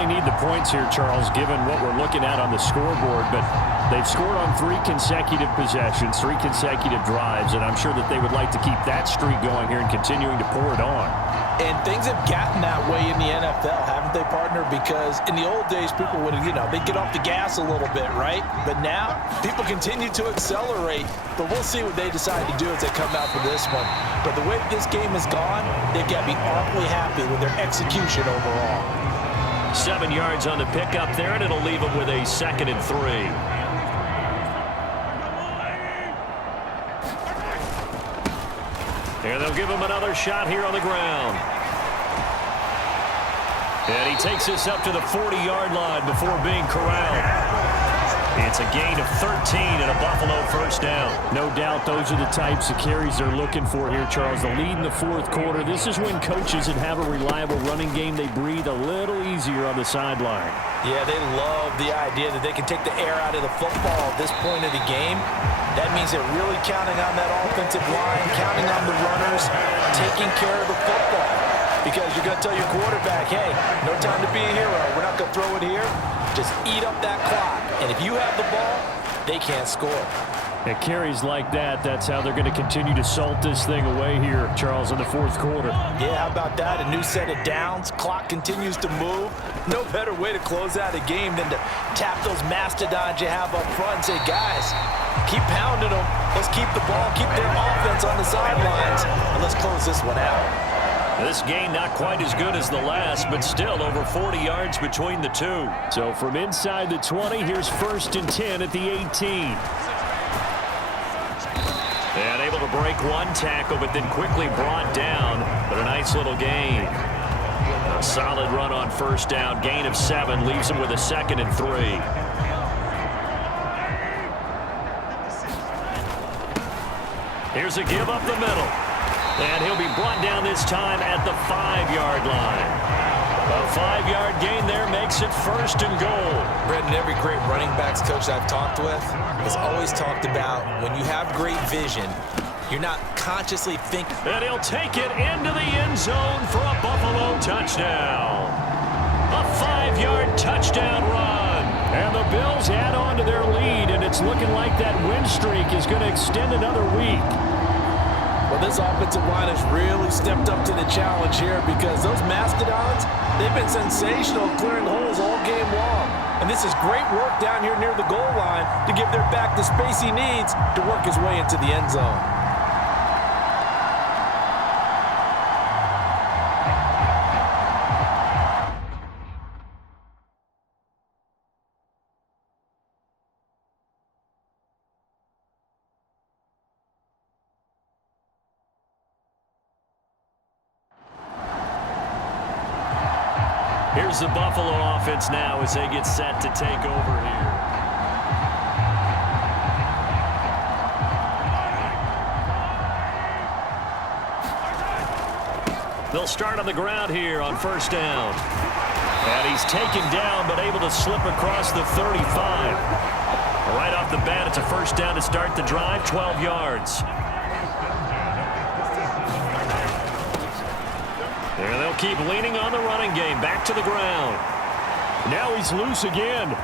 certainly need the points here, Charles, given what we're looking at on the scoreboard. But they've scored on 3 consecutive possessions, 3 consecutive drives, and I'm sure that they would like to keep that streak going here and continuing to pour it on. And things have gotten that way in the NFL, haven't they, partner? Because in the old days, people would, they'd get off the gas a little bit, right? But now, people continue to accelerate. But we'll see what they decide to do as they come out for this one. But the way this game has gone, they've got to be awfully happy with their execution overall. 7 yards on the pickup there, and it'll leave them with a 2nd and 3. And they'll give him another shot here on the ground. And he takes this up to the 40-yard line before being corralled. It's a gain of 13 and a Buffalo first down. No doubt those are the types of carries they're looking for here, Charles. The lead in the 4th quarter. This is when coaches that have a reliable running game, they breathe a little easier on the sideline. Yeah, they love the idea that they can take the air out of the football at this point of the game. That means they're really counting on that offensive line, counting on the runners, taking care of the football. Because you're going to tell your quarterback, hey, no time to be a hero. We're not going to throw it here. Just eat up that clock. And if you have the ball, they can't score. At carries like that, that's how they're going to continue to salt this thing away here, Charles, in the 4th quarter. Yeah, how about that? A new set of downs. Clock continues to move. No better way to close out a game than to tap those mastodons you have up front and say, guys, keep pounding them. Let's keep the ball, keep their offense on the sidelines, and let's close this one out. This game not quite as good as the last, but still over 40 yards between the two. So from inside the 20, here's 1st and 10 at the 18. And able to break one tackle, but then quickly brought down. But a nice little gain. A solid run on 1st down. Gain of 7 leaves him with a 2nd and 3. Here's a give up the middle. And he'll be brought down this time at the 5-yard line. A 5-yard gain there makes it 1st and goal. Brendan, every great running backs coach I've talked with has always talked about when you have great vision, you're not consciously thinking. And he'll take it into the end zone for a Buffalo touchdown. A 5-yard touchdown run. And the Bills add on to their lead, and it's looking like that win streak is going to extend another week. Well, this offensive line has really stepped up to the challenge here because those mastodons, they've been sensational clearing holes all game long. And this is great work down here near the goal line to give their back the space he needs to work his way into the end zone. Here's the Buffalo offense now as they get set to take over here. They'll start on the ground here on 1st down. And he's taken down but able to slip across the 35. Right off the bat, it's a 1st down to start the drive, 12 yards. There they'll keep leaning on the running game. Back to the ground. Now he's loose again.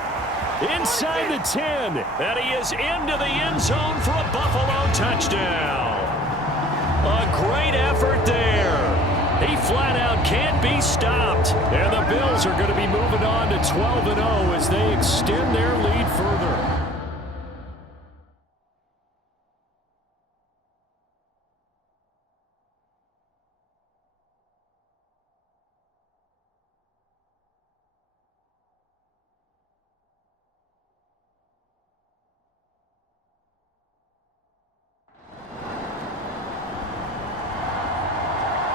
Inside the 10. And he is into the end zone for a Buffalo touchdown. A great effort there. He flat out can't be stopped. And the Bills are going to be moving on to 12-0 as they extend their lead further.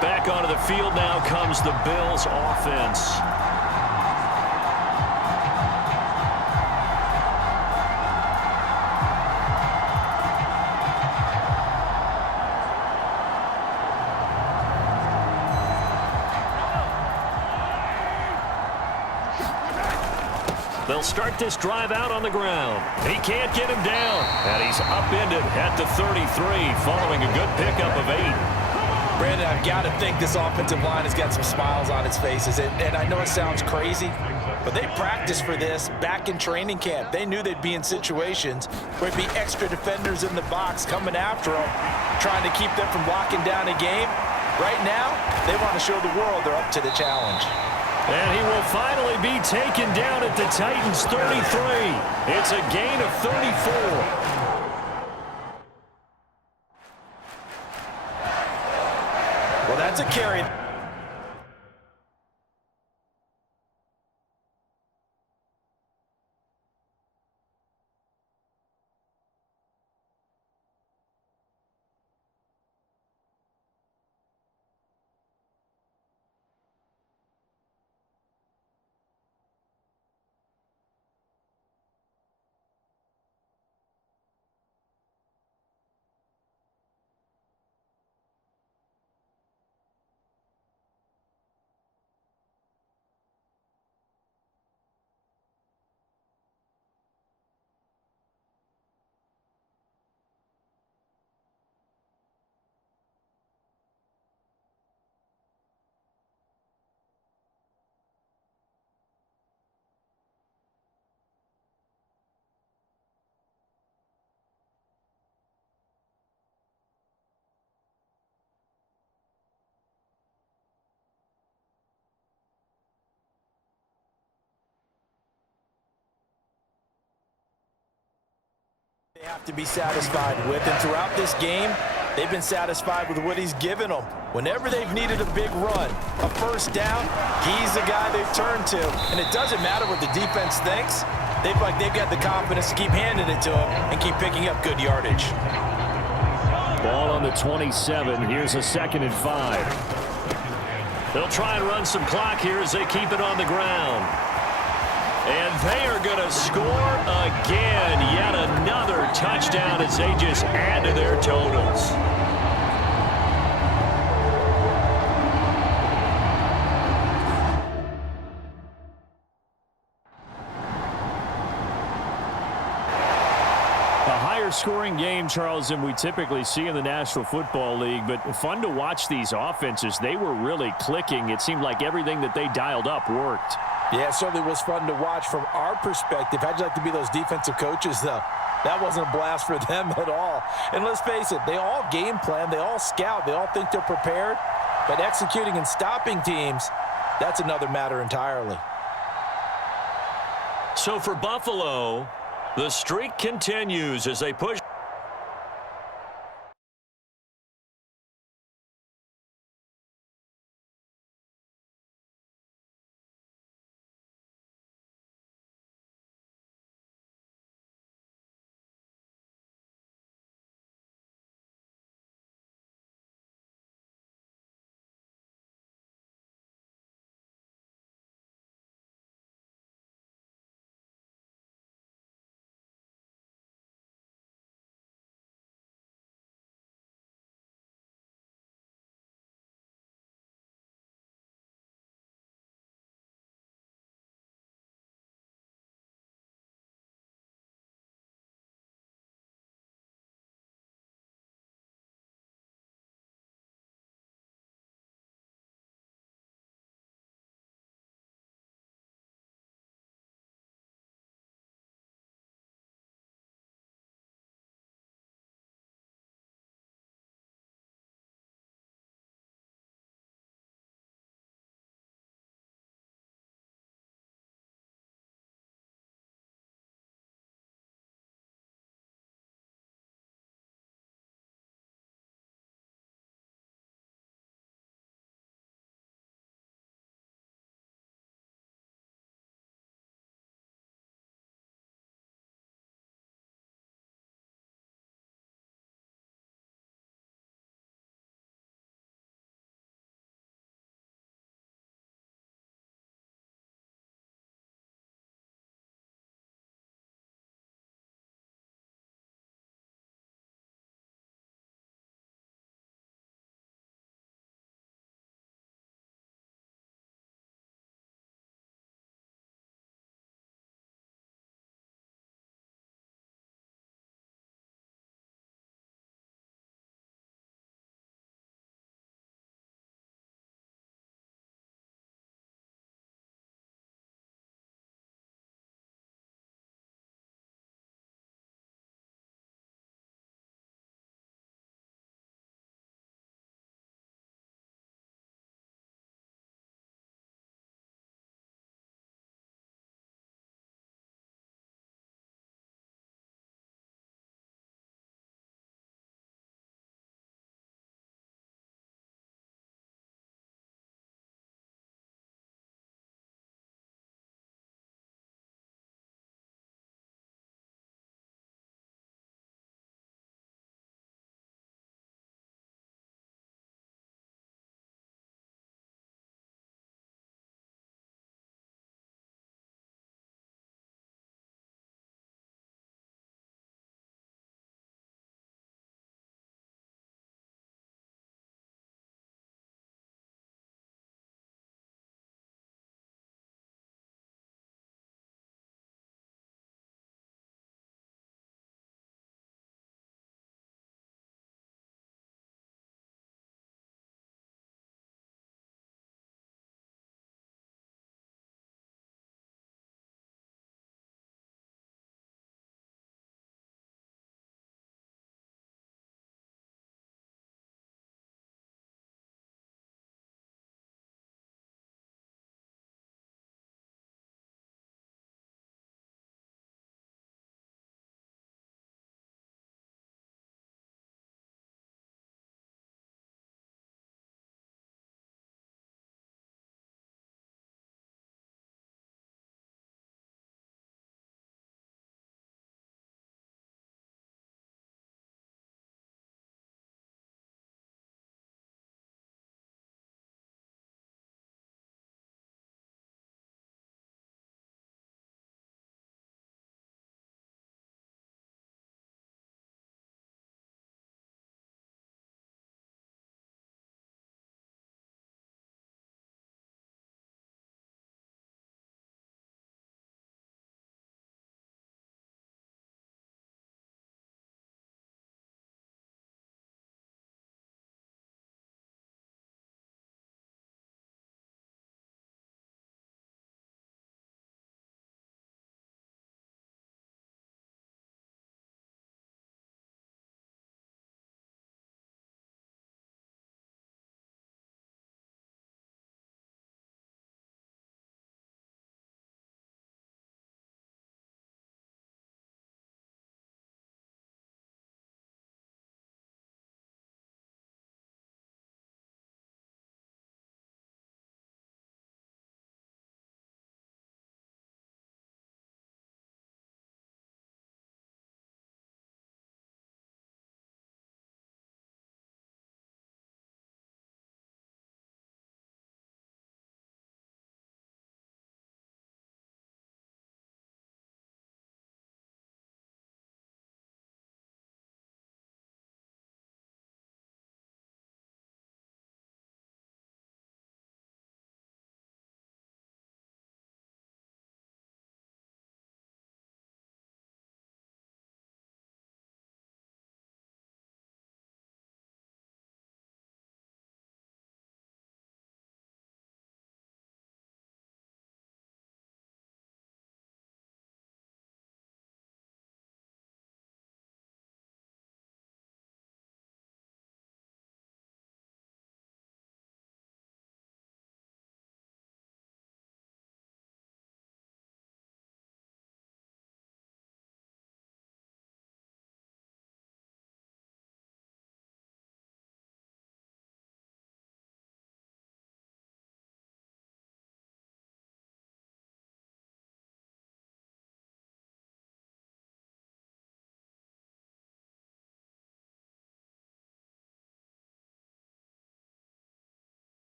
Back onto the field now comes the Bills offense. They'll start this drive out on the ground. He can't get him down. And he's upended at the 33 following a good pickup of 8. Brandon, I've got to think this offensive line has got some smiles on its faces. And I know it sounds crazy, But they practiced for this back in training camp. They knew they'd be in situations where it'd be extra defenders in the box coming after them, trying to keep them from locking down a game. Right now, they want to show the world they're up to the challenge. And he will finally be taken down at the Titans' 33. It's a gain of 34. Well, that's a carry. They have to be satisfied with, and throughout this game, they've been satisfied with what he's given them. Whenever they've needed a big run, a first down, he's the guy they've turned to. And it doesn't matter what the defense thinks. They've got the confidence to keep handing it to him and keep picking up good yardage. Ball on the 27. Here's a 2nd and 5. They'll try and run some clock here as they keep it on the ground. And they are going to score again. Yet another touchdown as they just add to their totals. A higher scoring game, Charles, than we typically see in the National Football League. But fun to watch these offenses. They were really clicking. It seemed like everything that they dialed up worked. Yeah, it certainly was fun to watch from our perspective. How'd you like to be those defensive coaches, though? That wasn't a blast for them at all. And let's face it, they all game plan, they all scout, they all think they're prepared. But executing and stopping teams, that's another matter entirely. So for Buffalo, the streak continues as they push.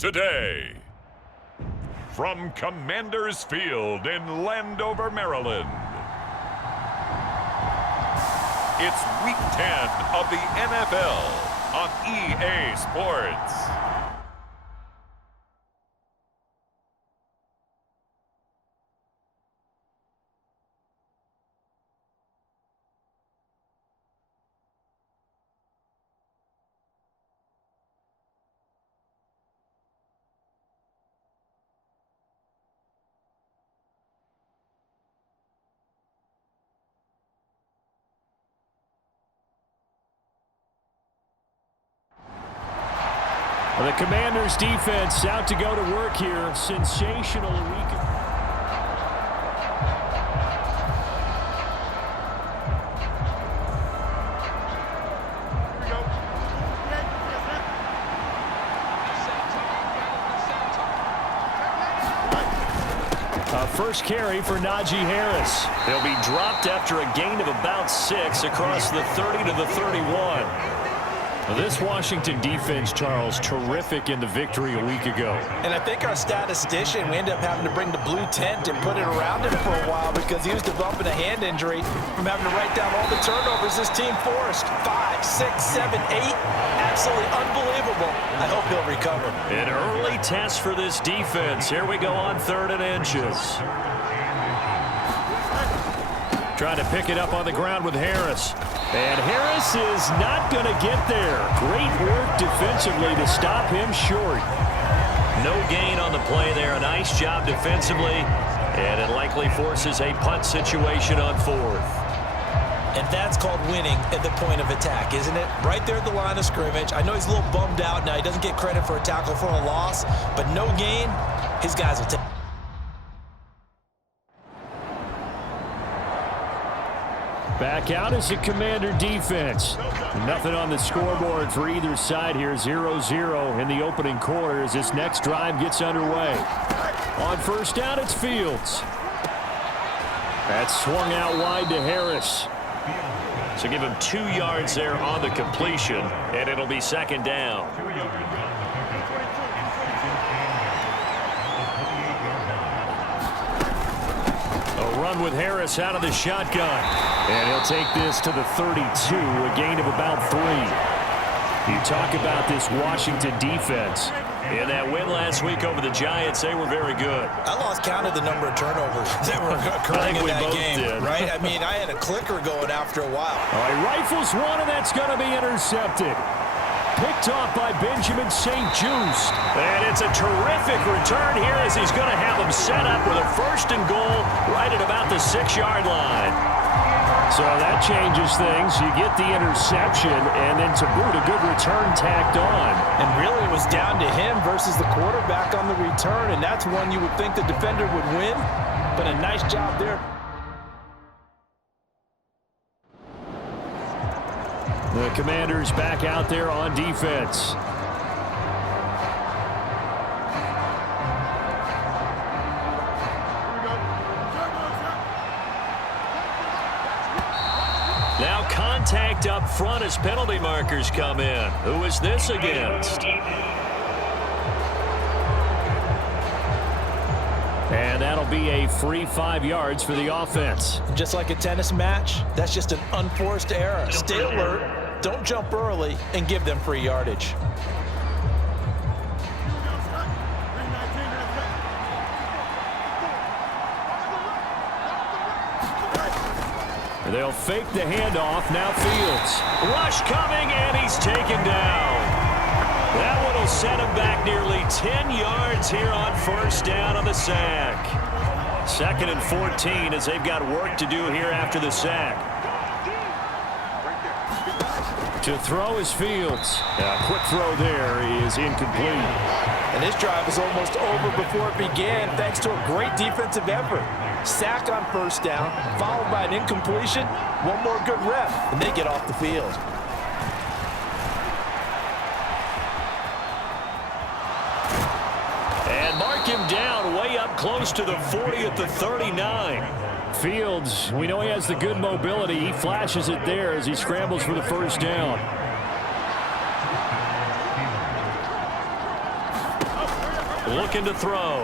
today. From Commander's Field in Landover, Maryland, it's Week 10 of the NFL on EA Sports. The Commanders' defense out to go to work here. Sensational week. First carry for Najee Harris. He'll be dropped after a gain of about 6 across the 30 to the 31. This Washington defense, Charles, terrific in the victory a week ago. And I think our statistician, we ended up having to bring the blue tent and put it around him for a while because he was developing a hand injury from having to write down all the turnovers this team forced. 5, 6, 7, 8. Absolutely unbelievable. I hope he'll recover. An early test for this defense. Here we go on 3rd and inches. Trying to pick it up on the ground with Harris. And Harris is not going to get there. Great work defensively to stop him short. No gain on the play there. A nice job defensively. And it likely forces a punt situation on 4th. And that's called winning at the point of attack, isn't it? Right there at the line of scrimmage. I know he's a little bummed out now. He doesn't get credit for a tackle for a loss. But no gain, his guys will take. Back out is the Commander defense. Nothing on the scoreboard for either side here. 0-0 in the opening quarter as this next drive gets underway. On first down, it's Fields. That's swung out wide to Harris. So give him 2 yards there on the completion, and it'll be 2nd down. A run with Harris out of the shotgun. And he'll take this to the 32, a gain of about 3. You talk about this Washington defense. In that win last week over the Giants, they were very good. I lost count of the number of turnovers that were occurring in that game, right? I mean, I had a clicker going after a while. All right, rifles one, and that's going to be intercepted. Picked off by Benjamin St. Juste. And it's a terrific return here as he's going to have him set up with a 1st and goal right at about the 6-yard line. So that changes things. You get the interception, and then to boot, a good return tacked on. And really, it was down to him versus the quarterback on the return, and that's one you would think the defender would win, but a nice job there. The Commanders back out there on defense. Now contact up front as penalty markers come in. Who is this against? And that'll be a free 5 yards for the offense. Just like a tennis match, that's just an unforced error. Stay alert, don't jump early, and give them free yardage. They'll fake the handoff. Now Fields. Rush coming, and he's taken down. That one will set him back nearly 10 yards here on 1st down on the sack. 2nd and 14 as they've got work to do here after the sack. To throw is Fields. A quick throw there is incomplete. And this drive is almost over before it began thanks to a great defensive effort. Sack on 1st down, followed by an incompletion. One more good rep, and they get off the field. And mark him down way up close to the 40 at the 39. Fields, we know he has the good mobility. He flashes it there as he scrambles for the 1st down. looking to throw.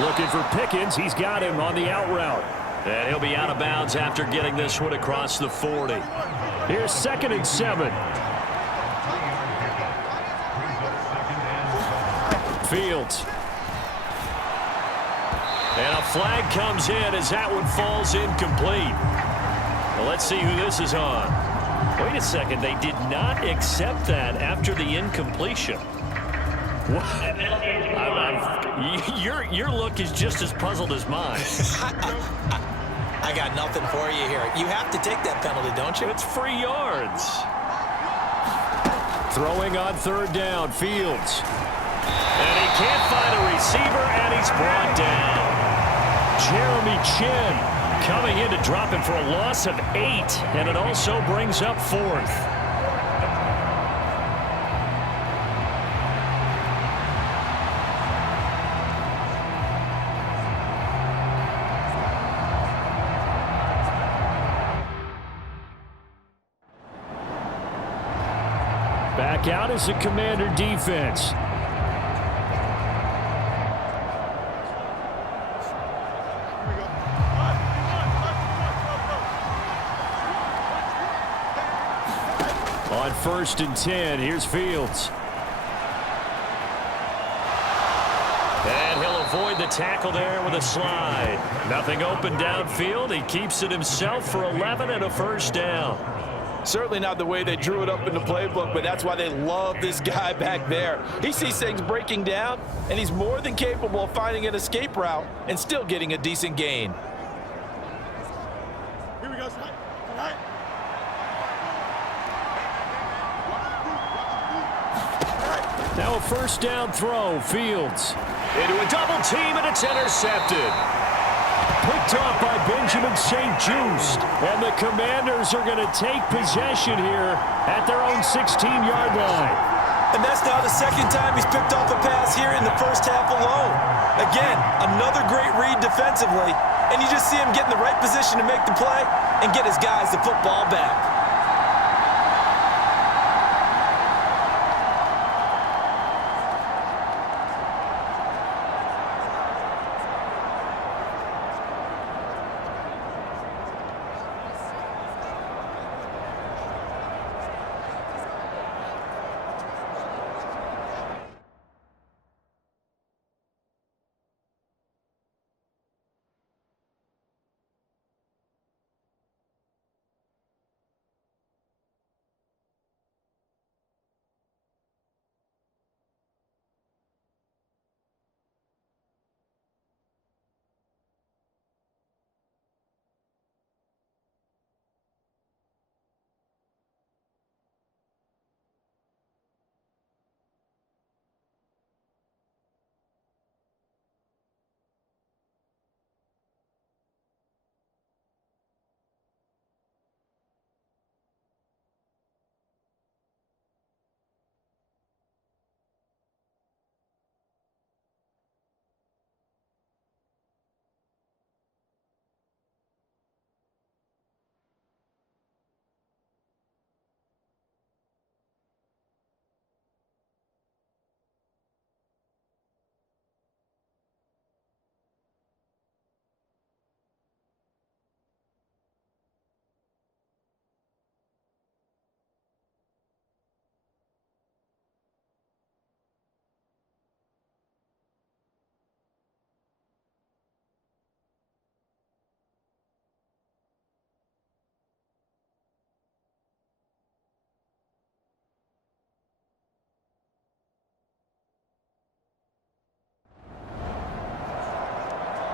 Looking for Pickens. He's got him on the out route. And he'll be out of bounds after getting this one across the 40. Here's 2nd and 7. Fields. And a flag comes in as that one falls incomplete. Well, let's see who this is on. Wait a second. They did not accept that after the incompletion. What? Your look is just as puzzled as mine. I got nothing for you here. You have to take that penalty, don't you? It's free yards. Throwing on 3rd down, Fields. And he can't find a receiver, and he's brought down. Jeremy Chin coming in to drop him for a loss of 8, and it also brings up 4th. Back out as the Commander defense. On 1st and 10, here's Fields. And he'll avoid the tackle there with a slide. Nothing open downfield. He keeps it himself for 11 and a 1st down. Certainly not the way they drew it up in the playbook, but that's why they love this guy back there. He sees things breaking down, and he's more than capable of finding an escape route and still getting a decent gain. Here we go, Slide. All right. Now a 1st down throw, Fields. Into a double team, and it's intercepted. Picked off by Benjamin St. Just. And the Commanders are going to take possession here at their own 16-yard line. And that's now the 2nd time he's picked off a pass here in the 1st half alone. Again, another great read defensively. And you just see him get in the right position to make the play and get his guys the football back.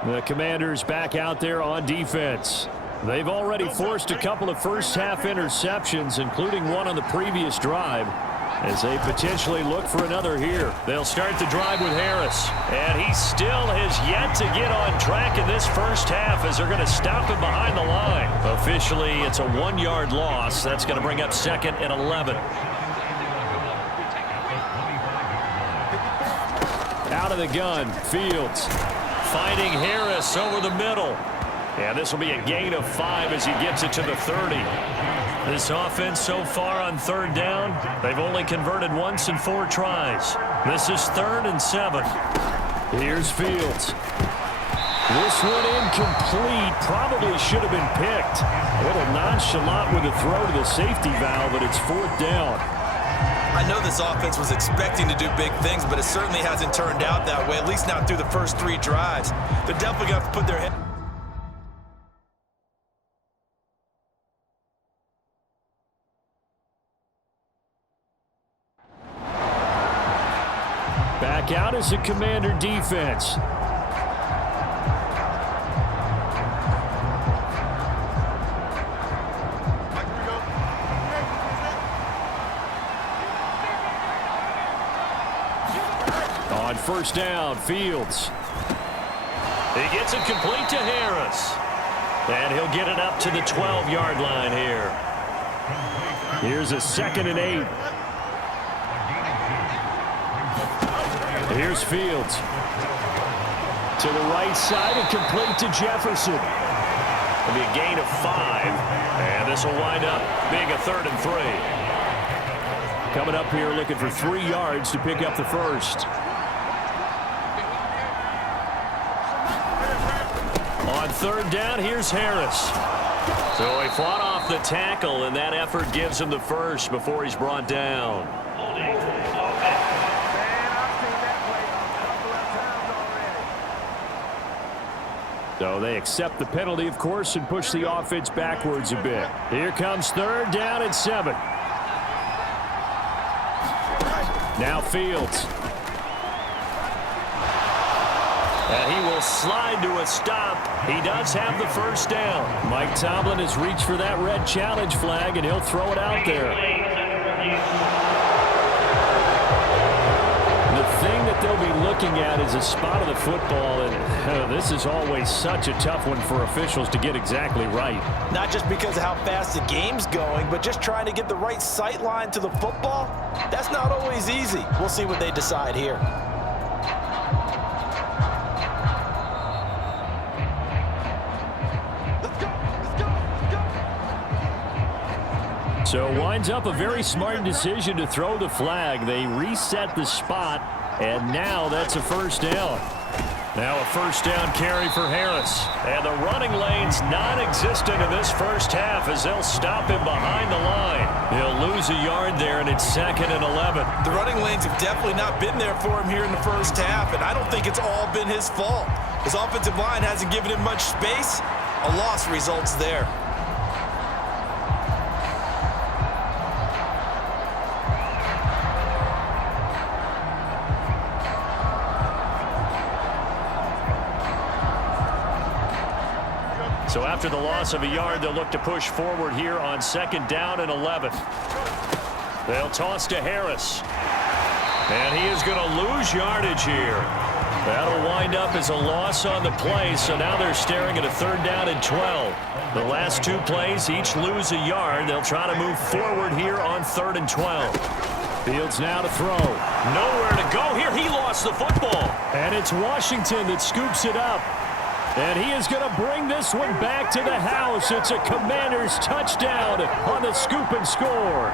The Commanders back out there on defense. They've already forced a couple of 1st-half interceptions, including one on the previous drive, as they potentially look for another here. They'll start the drive with Harris, and he still has yet to get on track in this 1st half as they're going to stop him behind the line. Officially, it's a 1-yard loss. That's going to bring up 2nd and 11. Out of the gun, Fields. Finding Harris over the middle. And this will be a gain of 5 as he gets it to the 30. This offense so far on third down, they've only converted once in 4 tries. This is 3rd and 7. Here's Fields. This one incomplete. Probably should have been picked. A little nonchalant with a throw to the safety valve, but it's 4th down. I know this offense was expecting to do big things, but it certainly hasn't turned out that way, at least not through the first 3 drives. They're definitely going to have to put their head... Back out as a Commander defense. On 1st down, Fields. He gets it complete to Harris. And he'll get it up to the 12-yard line here. Here's a 2nd and 8. Here's Fields. To the right side and complete to Jefferson. It'll be a gain of 5. And this will wind up being a 3rd and 3. Coming up here looking for 3 yards to pick up the first. On 3rd down, here's Harris. So he fought off the tackle, and that effort gives him the first before he's brought down. So they accept the penalty, of course, and push the offense backwards a bit. Here comes 3rd down and 7. Now Fields. And he will slide to a stop. He does have the first down. Mike Tomlin has reached for that red challenge flag, and he'll throw it out there. The thing that they'll be looking at is a spot of the football, and this is always such a tough one for officials to get exactly right. Not just because of how fast the game's going, but just trying to get the right sight line to the football. That's not always easy. We'll see what they decide here. So winds up a very smart decision to throw the flag. They reset the spot, and now that's a 1st down. Now a 1st down carry for Harris. And the running lane's non-existent in this first half as they'll stop him behind the line. He'll lose a yard there, and it's 2nd and 11. The running lanes have definitely not been there for him here in the first half, and I don't think it's all been his fault. His offensive line hasn't given him much space. A loss results there. So after the loss of a yard, they'll look to push forward here on 2nd down and 11. They'll toss to Harris. And he is going to lose yardage here. That'll wind up as a loss on the play, so now they're staring at a 3rd down and 12. The last 2 plays each lose a yard. They'll try to move forward here on 3rd and 12. Fields now to throw. Nowhere to go here. He lost the football. And it's Washington that scoops it up. And he is going to bring this one back to the house. It's a Commanders touchdown on the scoop and score.